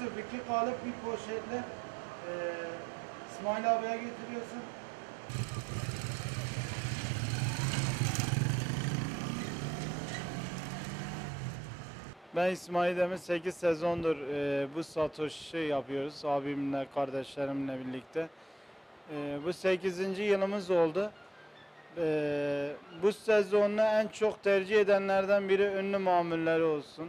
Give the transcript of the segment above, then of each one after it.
Yusuf iki kalıp bir poşetle eee İsmail abiye getiriyorsun. Ben İsmail Demir 8 sezondur eee, bu satoshi yapıyoruz abimle kardeşlerimle birlikte. Eee, bu 8. yılımız oldu. Eee, bu sezonu en çok tercih edenlerden biri ünlü mamulleri olsun.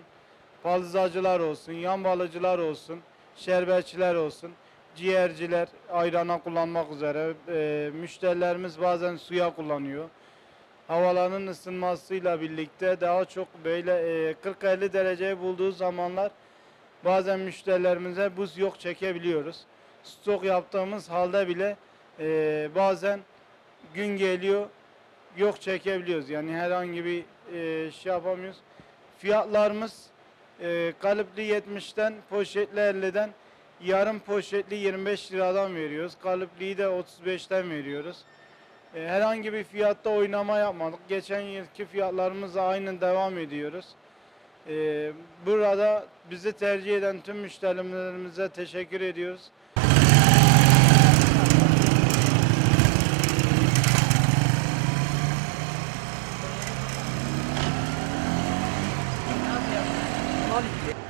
Balzacılar olsun, yan balıcılar olsun, şerbetçiler olsun, ciğerciler ayrana kullanmak üzere. Eee, müşterilerimiz bazen suya kullanıyor. Havaların ısınmasıyla birlikte daha çok böyle eee, 40-50 dereceyi bulduğu zamanlar bazen müşterilerimize buz yok çekebiliyoruz. Stok yaptığımız halde bile eee, bazen gün geliyor yok çekebiliyoruz. Yani herhangi bir eee, şey yapamıyoruz. Fiyatlarımız eee kalıplı 70'ten poşetli 50'den yarım poşetli 25 liradan veriyoruz. Kalıplıyı da 35'ten veriyoruz. E, herhangi bir fiyatta oynama yapmadık. Geçen yılki fiyatlarımızla aynı devam ediyoruz. E, burada bizi tercih eden tüm müşterilerimize teşekkür ediyoruz. on.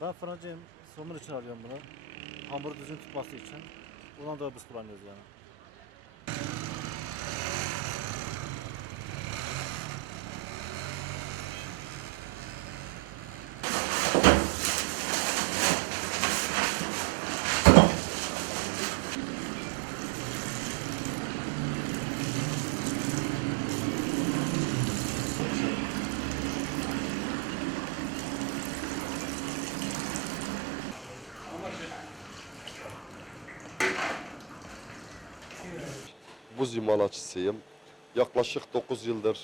Ben fırıncıyım. Somun için alıyorum bunu. Hamuru düzgün tutması için. Buna da biz kullanıyoruz yani. Buz imalatçısıyım. Yaklaşık 9 yıldır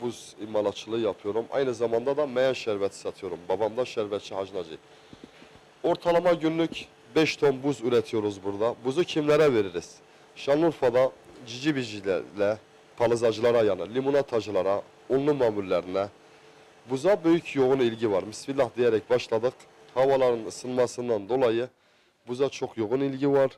buz imalatçılığı yapıyorum. Aynı zamanda da meyan şerbeti satıyorum. Babam da şerbetçi Hacı Naci. Ortalama günlük 5 ton buz üretiyoruz burada. Buzu kimlere veririz? Şanlıurfa'da cici bicilerle, palızacılara yani limonatacılara, unlu mamullerine buza büyük yoğun ilgi var. Bismillah diyerek başladık. Havaların ısınmasından dolayı buza çok yoğun ilgi var.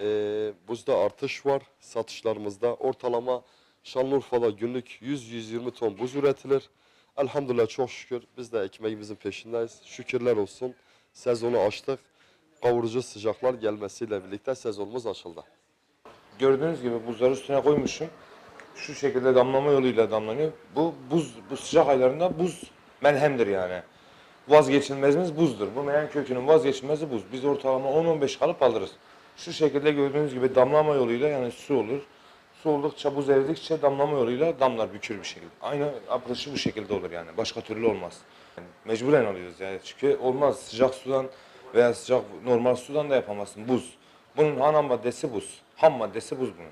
Ee, buzda artış var satışlarımızda. Ortalama Şanlıurfa'da günlük 100-120 ton buz üretilir. Elhamdülillah çok şükür biz de ekmeğimizin peşindeyiz. Şükürler olsun sezonu açtık. Kavurucu sıcaklar gelmesiyle birlikte sezonumuz açıldı. Gördüğünüz gibi buzları üstüne koymuşum. Şu şekilde damlama yoluyla damlanıyor. Bu buz, bu sıcak aylarında buz melhemdir yani. Vazgeçilmezimiz buzdur. Bu meyan kökünün vazgeçilmezi buz. Biz ortalama 10-15 kalıp alırız. Şu şekilde gördüğünüz gibi damlama yoluyla yani su olur. Su oldukça buz eridikçe damlama yoluyla damlar bükür bir şekilde. Aynı apılışı bu şekilde olur yani. Başka türlü olmaz. Yani mecburen alıyoruz yani. Çünkü olmaz sıcak sudan veya sıcak normal sudan da yapamazsın. Buz. Bunun ana maddesi buz. Ham maddesi buz bunun.